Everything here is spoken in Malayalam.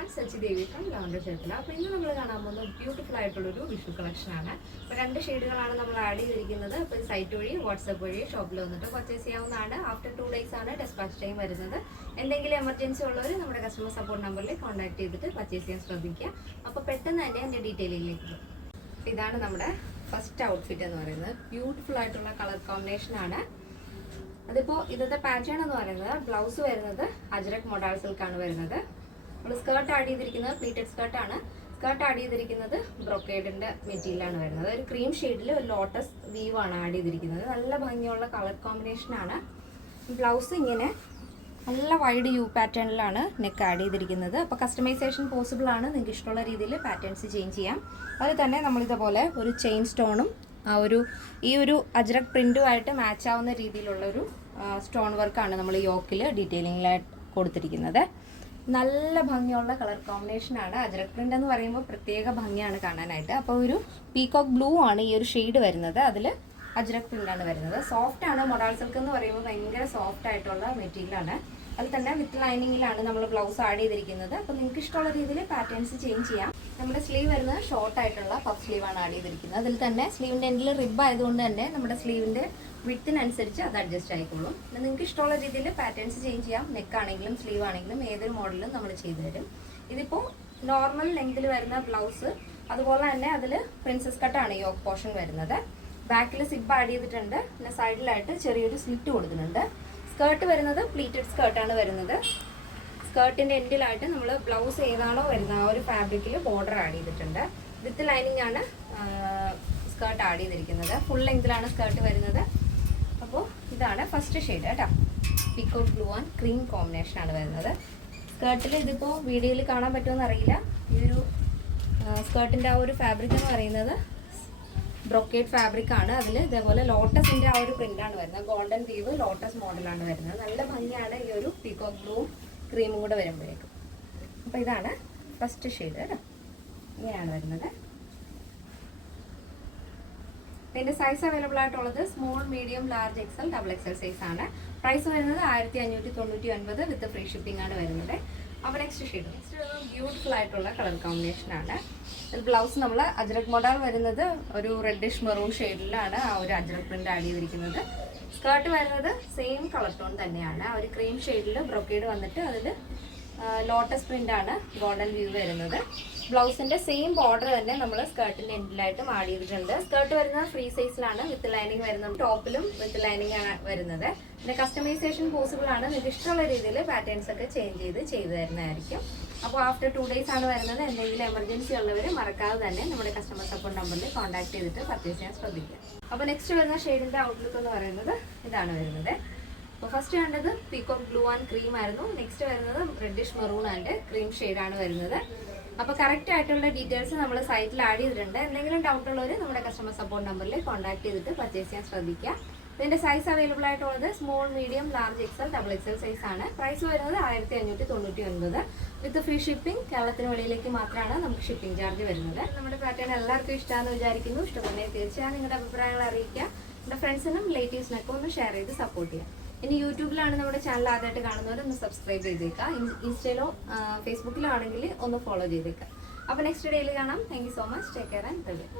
everyone, Sachi Devi from Lavender Circle. അപ്പോൾ ഇന്ന് നമ്മൾ കാണാൻ പോകുന്ന ബ്യൂട്ടിഫുൾ ആയിട്ടുള്ള ഒരു വിഷു കളക്ഷൻ ആണ്. അപ്പോൾ രണ്ട് ഷെയ്ഡുകളാണ് നമ്മൾ ആഡ് ചെയ്തിരിക്കുന്നത്. അപ്പോൾ സൈറ്റ് വഴി വാട്സ്ആപ്പ് വഴി ഷോപ്പിൽ വന്നിട്ട് പർച്ചേസ് ചെയ്യാവുന്നതാണ്. ആഫ്റ്റർ 2 days ആണ് ഡിസ്പാച്ച് ടൈം വരുന്നത്. എന്തെങ്കിലും എമർജൻസി ഉള്ളവർ നമ്മുടെ കസ്റ്റമർ സപ്പോർട്ട് നമ്പറിൽ കോൺടാക്ട് ചെയ്തിട്ട് പർച്ചേസ് ചെയ്യാൻ ശ്രദ്ധിക്കുക. അപ്പോൾ പെട്ടെന്ന് തന്നെ എൻ്റെ ഡീറ്റെയിലിലേക്ക് പോകും. ഇതാണ് നമ്മുടെ ഫസ്റ്റ് ഔട്ട്ഫിറ്റ് എന്ന് പറയുന്നത്. ബ്യൂട്ടിഫുൾ ആയിട്ടുള്ള കളർ കോമ്പിനേഷൻ ആണ്. അതിപ്പോൾ ഇന്നത്തെ പാറ്റേൺ എന്ന് പറയുന്നത് ബ്ലൗസ് വരുന്നത് അജ്രക് മൊഡാൾ സിൽക്കാണ് വരുന്നത്. നമ്മൾ സ്കേർട്ട് ആഡ് ചെയ്തിരിക്കുന്നത് പ്ലീറ്റഡ് സ്കേർട്ടാണ്. സ്കേർട്ട് ആഡ് ചെയ്തിരിക്കുന്നത് ബ്രൊക്കേഡിൻ്റെ മെറ്റീരിയലാണ് വരുന്നത്. ഒരു ക്രീം ഷെയ്ഡിൽ ഒരു ലോട്ടസ് വീവാണ് ആഡ് ചെയ്തിരിക്കുന്നത്. നല്ല ഭംഗിയുള്ള കളർ കോമ്പിനേഷനാണ്. ബ്ലൗസ് ഇങ്ങനെ നല്ല വൈഡ് യു പാറ്റേണിലാണ് നെക്ക് ആഡ് ചെയ്തിരിക്കുന്നത്. അപ്പോൾ കസ്റ്റമൈസേഷൻ പോസിബിൾ ആണ്. നിങ്ങൾക്ക് ഇഷ്ടമുള്ള രീതിയിൽ പാറ്റേൺസ് ചേഞ്ച് ചെയ്യാം. അതിൽ തന്നെ നമ്മളിതുപോലെ ഒരു ചെയിൻ സ്റ്റോണും ഈ ഒരു അജ്രക് പ്രിൻറ്റുമായിട്ട് മാച്ച് ആവുന്ന രീതിയിലുള്ളൊരു സ്റ്റോൺ വർക്കാണ് നമ്മൾ യോക്കിൽ ഡീറ്റെയിലിംഗിലായിട്ട് കൊടുത്തിരിക്കുന്നത്. നല്ല ഭംഗിയുള്ള കളർ കോമ്പിനേഷനാണ്. അജ്രക് പ്രിൻ്റ് എന്ന് പറയുമ്പോൾ പ്രത്യേക ഭംഗിയാണ് കാണാനായിട്ട്. അപ്പോൾ ഒരു പീകോക്ക് ബ്ലൂ ആണ് ഈ ഒരു ഷെയ്ഡ് വരുന്നത്. അതിൽ അജ്രക് പ്രിൻ്റാണ് വരുന്നത്. സോഫ്റ്റ് ആണ്. മൊഡാൾ സിൽക്ക് എന്ന് പറയുമ്പോൾ ഭയങ്കര സോഫ്റ്റ് ആയിട്ടുള്ള മെറ്റീരിയലാണ്. അതിൽ തന്നെ വിത്ത് ലൈനിങ്ങിലാണ് നമ്മൾ ബ്ലൗസ് ആഡ് ചെയ്തിരിക്കുന്നത്. അപ്പോൾ നിങ്ങൾക്ക് ഇഷ്ടമുള്ള രീതിയിൽ പാറ്റേൺസ് ചേഞ്ച് ചെയ്യാം. നമ്മുടെ സ്ലീവ് വരുന്നത് ഷോർട്ട് ആയിട്ടുള്ള പഫ് സ്ലീവാണ് ആഡ് ചെയ്തിരിക്കുന്നത്. അതിൽ തന്നെ സ്ലീവിൻ്റെ എൻഡിൽ റിബ് ആയതുകൊണ്ട് തന്നെ നമ്മുടെ സ്ലീവിൻ്റെ വിഡ്ത്തിനനുസരിച്ച് അത് അഡ്ജസ്റ്റ് ആയിക്കോളും. നിങ്ങൾക്ക് ഇഷ്ടമുള്ള രീതിയിൽ പാറ്റേൺസ് ചേഞ്ച് ചെയ്യാം. നെക്ക് ആണെങ്കിലും സ്ലീവ് ആണെങ്കിലും ഏതൊരു മോഡലും നമ്മൾ ചെയ്തു തരും. ഇതിപ്പോൾ നോർമൽ ലെങ്തിൽ വരുന്ന ബ്ലൗസ്, അതുപോലെ തന്നെ അതിൽ പ്രിൻസസ് കട്ടാണ് യോക്ക് പോർഷൻ വരുന്നത്. ബാക്കിൽ സിബ് ആഡ് ചെയ്തിട്ടുണ്ട്. പിന്നെ സൈഡിലായിട്ട് ചെറിയൊരു സ്ലിറ്റ് കൊടുക്കുന്നുണ്ട്. സ്കേർട്ട് വരുന്നത് പ്ലീറ്റഡ് സ്കേർട്ടാണ് വരുന്നത്. സ്കേർട്ടിൻ്റെ എൻഡിലായിട്ട് നമ്മൾ ബ്ലൗസ് ഏതാണോ വരുന്നത് ആ ഒരു ഫാബ്രിക്കിൽ ബോർഡർ ആഡ് ചെയ്തിട്ടുണ്ട്. വിത്ത് ലൈനിങ് ആണ് സ്കേർട്ട് ആഡ് ചെയ്തിരിക്കുന്നത്. ഫുൾ ലെങ്തിലാണ് സ്കേർട്ട് വരുന്നത്. അപ്പോൾ ഇതാണ് ഫസ്റ്റ് ഷെയ്ഡ് കേട്ടോ. പീകോക്ക് ബ്ലൂ ആൻഡ് ക്രീം കോമ്പിനേഷനാണ് വരുന്നത്. സ്കേർട്ടിൽ ഇതിപ്പോൾ വീഡിയോയിൽ കാണാൻ പറ്റുമെന്ന് അറിയില്ല. ഈ ഒരു സ്കേർട്ടിൻ്റെ ആ ഒരു ഫാബ്രിക് എന്ന് പറയുന്നത് ബ്രൊക്കേഡ് ഫാബ്രിക് ആണ്. അതിൽ ഇതേപോലെ ലോട്ടസിൻ്റെ ആ ഒരു പ്രിൻ്റാണ് വരുന്നത്. ഗോൾഡൻ വീവ് ലോട്ടസ് മോഡലാണ് വരുന്നത്. നല്ല ഭംഗിയാണ് ഈ ഒരു പീകോക്ക് ബ്ലൂവും ക്രീമും കൂടെ വരുമ്പോഴേക്കും. അപ്പോൾ ഇതാണ് ഫസ്റ്റ് ഷെയ്ഡ് കേട്ടോ. ഇങ്ങനെയാണ് വരുന്നത്. ഇതിൻ്റെ സൈസ് അവൈലബിൾ ആയിട്ടുള്ളത് small, medium, large, XL, double XL size ആണ്. പ്രൈസ് വരുന്നത് 1599 വിത്ത് ഫ്രീ ഷിപ്പിംഗ് ആണ് വരുന്നത്. അപ്പോൾ നെക്സ്റ്റ് ബ്യൂട്ടിഫുൾ ആയിട്ടുള്ള കളർ കോമ്പിനേഷൻ ആണ്. ബ്ലൗസ് നമ്മൾ അജ്രക് മോഡൽ വരുന്നത് ഒരു റെഡിഷ് മെറൂൺ ഷെയ്ഡിലാണ് ആ ഒരു അജ്രക് പ്രിന്റ് ആഡ് ചെയ്തിരിക്കുന്നത്. സ്കേർട്ട് വരുന്നത് സെയിം കളർ ടോൺ തന്നെയാണ്. ആ ഒരു ക്രീം ഷെയ്ഡിൽ ബ്രൊക്കേഡ് വന്നിട്ട് അതിൽ ലോട്ടസ് പ്രിന്റ് ആണ് ഗോൾഡൻ വ്യൂ വരുന്നത്. ബ്ലൗസിന്റെ സെയിം ബോർഡർ തന്നെ നമ്മൾ സ്കേർട്ടിന്റെ എൻഡിലായിട്ടും ആഡ് ചെയ്തിട്ടുണ്ട്. സ്കേർട്ട് വരുന്നത് ഫ്രീ സൈസിലാണ്. വിത്ത് ലൈനിങ് വരുന്നത്. ടോപ്പിലും വിത്ത് ലൈനിങ് ആണ് വരുന്നത്. പിന്നെ കസ്റ്റമൈസേഷൻ പോസിബിൾ ആണ്. നിങ്ങൾക്ക് ഇഷ്ടമുള്ള രീതിയിൽ പാറ്റേൺസ് ഒക്കെ ചെയ്ത് തരുന്നതായിരിക്കും. അപ്പോൾ ആഫ്റ്റർ 2 days ആണ് വരുന്നത്. എന്തെങ്കിലും എമർജൻസി ഉള്ളവർ മറക്കാതെ തന്നെ നമ്മുടെ കസ്റ്റമർ സപ്പോർട്ട് നമ്പറിൽ കോൺടാക്ട് ചെയ്തിട്ട് പർച്ചേസ് ചെയ്യാൻ ശ്രദ്ധിക്കുക. അപ്പോൾ നെക്സ്റ്റ് വരുന്ന ഷെയ്ഡിന്റെ ഔട്ട്ലുക്ക് എന്ന് പറയുന്നത് ഇതാണ് വരുന്നത്. അപ്പോൾ ഫസ്റ്റ് കണ്ടത് പീകോക്ക് ബ്ലൂ ആൻഡ് ക്രീം ആയിരുന്നു. നെക്സ്റ്റ് വരുന്നത് റെഡിഷ് മെറൂൺ ആൻഡ് ക്രീം ഷെയ്ഡാണ് വരുന്നത്. അപ്പോൾ കറക്റ്റ് ആയിട്ടുള്ള ഡീറ്റെയിൽസ് നമ്മൾ സൈറ്റിൽ ആഡ് ചെയ്തിട്ടുണ്ട്. എന്തെങ്കിലും ഡൗട്ട് ഉള്ളവർ നമ്മുടെ കസ്റ്റമർ സപ്പോർട്ട് നമ്പറിൽ കോൺടാക്ട് ചെയ്തിട്ട് പർച്ചേസ് ചെയ്യാൻ ശ്രദ്ധിക്കുക. ഇതിൻ്റെ സൈസ് അവൈലബിൾ ആയിട്ടുള്ളത് small, medium, large, XL, double XL size ആണ്. പ്രൈസ് വരുന്നത് 1599 വിത്ത് ഫ്രീ ഷിപ്പിംഗ്. കേരളത്തിന് വെളിയിലേക്ക് മാത്രമാണ് നമുക്ക് ഷിപ്പിംഗ് ചാർജ് വരുന്നത്. നമ്മുടെ പാറ്റേൺ എല്ലാവർക്കും ഇഷ്ടമാണെന്ന് വിചാരിക്കുന്നു. ഇഷ്ടപ്പെടുന്നെങ്കിൽ തീർച്ചയായും നിങ്ങളുടെ അഭിപ്രായങ്ങൾ അറിയിക്കുക. നമ്മുടെ ഫ്രണ്ട്സിനും റിലേറ്റീവ്സിനൊക്കെ ഒന്ന് ഷെയർ ചെയ്ത് സപ്പോർട്ട് ചെയ്യാം. ഇനി യൂട്യൂബിലാണ് നമ്മുടെ ചാനൽ ആദ്യമായിട്ട് കാണുന്നവരൊന്ന് സബ്സ്ക്രൈബ് ചെയ്തേക്കാം. ഇൻസ്റ്റയിലോ ഫേസ്ബുക്കിലോ ആണെങ്കിൽ ഒന്ന് ഫോളോ ചെയ്തേക്കാം. അപ്പോൾ നെക്സ്റ്റ് ഡേയിൽ കാണാം. Thank you so much. Take care and by.